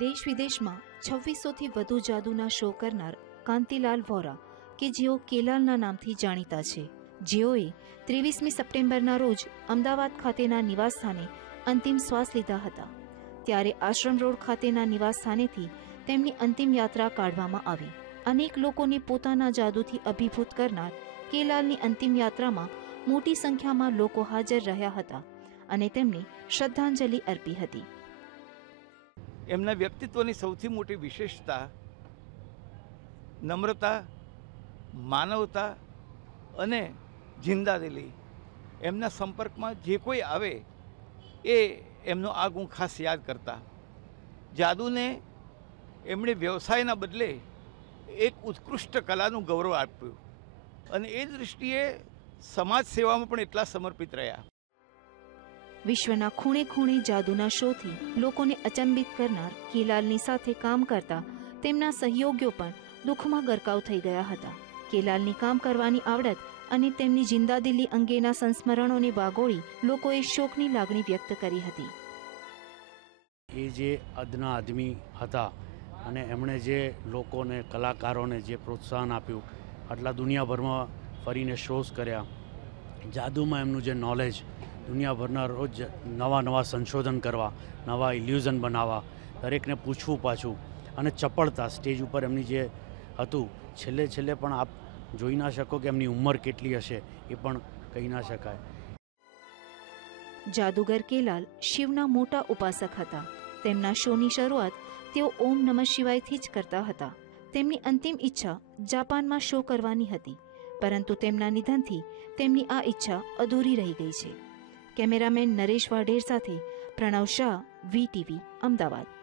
દેશ વિદેશમાં છવ્વીસોથી વધુ જાદુના શો કરનાર કાંતિલાલ વોરા, કે જેઓ કેલાલના નામથી જાણીતા છે. જેઓએ ત્રેવીસમી સપ્ટેમ્બરના રોજ અમદાવાદ ખાતેના નિવાસસ્થાને અંતિમ શ્વાસ લીધા હતા. ત્યારે આશ્રમ રોડ ખાતેના નિવાસસ્થાનેથી તેમની અંતિમ યાત્રા કાઢવામાં આવી. અનેક લોકોને પોતાના જાદુથી અભિભૂત કરનાર કેલાલની અંતિમ યાત્રામાં મોટી સંખ્યામાં લોકો હાજર રહ્યા હતા અને તેમને શ્રદ્ધાંજલિ અર્પી હતી. એમના વ્યક્તિત્વની સૌથી મોટી વિશેષતા નમ્રતા, માનવતા અને જિંદાદિલી. એમના સંપર્કમાં જે કોઈ આવે એ એમનો આ ગુણ ખાસ યાદ કરતા. જાદુને એમણે વ્યવસાયના બદલે એક ઉત્કૃષ્ટ કલાનું ગૌરવ આપ્યું. અને એ દૃષ્ટિએ સમાજ સેવામાં પણ એટલા સમર્પિત રહ્યા. વિશ્વના ખૂણે ખૂણે જાદુના શોથી લોકોને અચંબિત કરનાર કેલાલની સાથે કામ કરતા તેમના સહયોગીઓ પણ દુઃખમાં ગરકાવ થઈ ગયા હતા. કેલાલની કામ કરવાની આવડત અને તેમની જિંદાદિલી અંગેના સંસ્મરણોને વાગોળી લોકોએ શોકની લાગણી વ્યક્ત કરી હતી. એ જે અદના આદમી હતા અને એમણે જે લોકોને, કલાકારોને જે પ્રોત્સાહન આપ્યું, આટલા દુનિયાભરમાં ફરીને શોઝ કર્યા, જાદુમાં એમનું જે નોલેજ દુનિયાભરના રોજ નવા નવા સંશોધન કરવા, નવા ઇલ્યુઝન બનાવવા, દરેકને પૂછવું પાછું અને ચપળતા સ્ટેજ ઉપર એમની જે હતું, છેલ્લે છેલ્લે પણ આપ જોઈ ના શકો કે એમની ઉંમર કેટલી હશે, એ પણ કહી ના શકાય. જાદુગર કેલાલ શિવના મોટા ઉપાસક હતા. તેમના શોની શરૂઆત તેઓ ઓમ નમઃ શિવાયથી જ કરતા હતા. તેમની અંતિમ ઈચ્છા જાપાનમાં શો કરવાની હતી, પરંતુ તેમના નિધનથી તેમની આ ઈચ્છા અધૂરી રહી ગઈ છે. કેમેરામેન નરેશ વાઢેર સાથે પ્રણવ શાહ વીટીવી અમદાવાદ.